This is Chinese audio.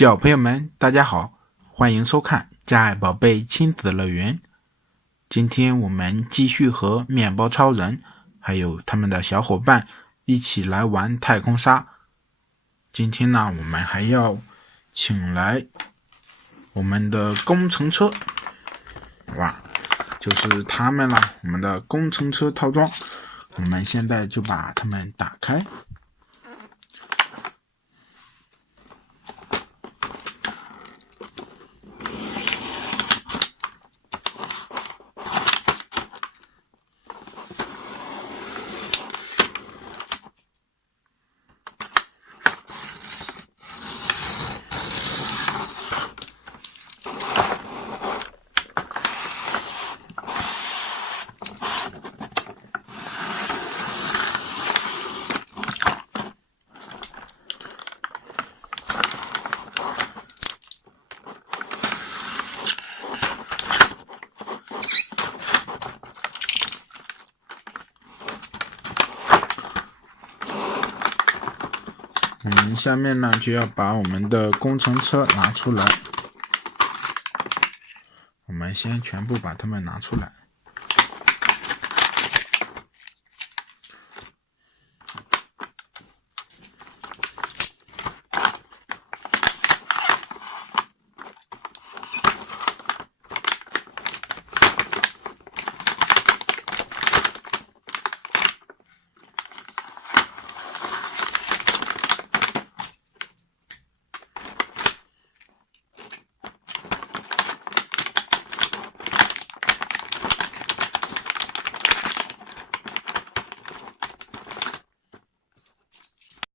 小朋友们大家好，欢迎收看家爱宝贝亲子乐园。今天我们继续和面包超人还有他们的小伙伴一起来玩太空沙。今天呢，我们还要请来我们的工程车，哇，就是他们啦，我们的工程车套装。我们现在就把它们打开。我们下面呢就要把我们的工程车拿出来，我们先全部把它们拿出来。